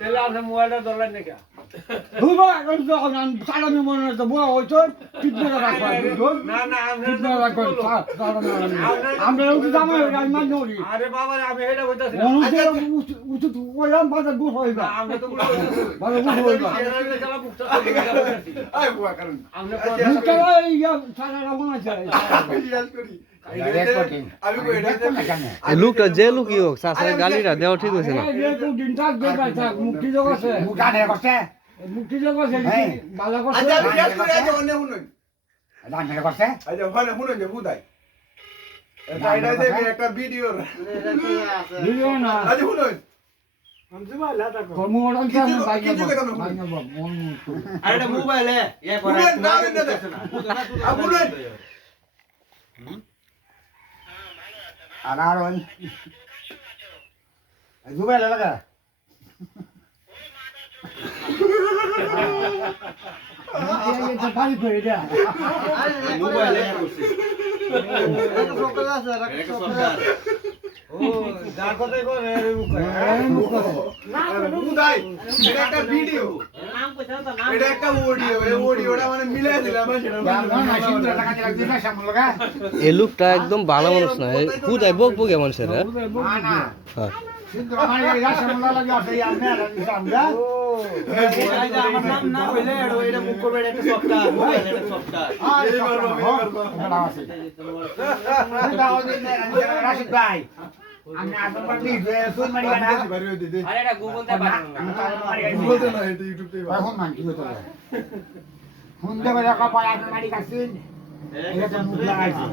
তাহলে আপনি মোবাইলটা ধরলেন নাকি? ধুবা এখন তো সালামি মনে হচ্ছে বুয়া হইতো কিডনি রাখবা না না আপনি কিডনি রাখবা আমরা উঠে জামা আমি মান নড়ি আরে বাবা আমি এটা বলতাছি অনুতে উঠে ওইরাম বাজার গুছ হইবা আমরা তো গুলো বলতাছি বাজার গুছ হইবা এরা খেলা মুক্ত করে বলতাছি আয় বুয়া কারণ আমরা মুখটা ইয়া সারা রাখুন আছে জিজ্ঞাসা করি আমি কই এটা এই লোকটা যে লোকই হোক চাচার গালিটা দেওয়া ঠিক হয়েছে না দিন থাক দেখাই থাক মুক্তি যোগ আছে মুখটা নে করছে মুক্তি যোগ আছে ভালো করছে আচ্ছা জিজ্ঞাসা করি আজ অন্য শুনুন রান্না করছে আচ্ছা ওখানে শুনুন যে বুদাই এটা দেখে একটা ভিডিও বুঝো না আজ শুনুন কর্ম ওরান কিছু বাইকে দেখানো বাইকে মন আরে এটা মোবাইলে এ করে শুনুন না না শুনুন আর ওই দুবাই লাগা এটা বাড়ি করে দেয়া মোবাইলে করছে ও যা কথা করে বুদাই এটা একটা ভিডিও নাম কইছ না নাম এটা একটা অডিও এই অডিওটা মানে মিলাই দিলাম সেটা এই লোকটা একদম ভালো মানুষ না খুদাই বক বকে মানুষের হ্যাঁ আমার নাম না হইলে এটা মুখ করবে এটা সফটওয়্যার মোবাইল এটা সফটওয়্যার রাশিদ ভাই আমি আসল পারবি তুই মারি না আরে এটা গুগল তে পাঠানো না বলতে না এটা ইউটিউব তে এখন মান কি হতো ফোন দেবে রাখা পায় আপনি মারি কাছিন এটা তো মুখ লাগাইছে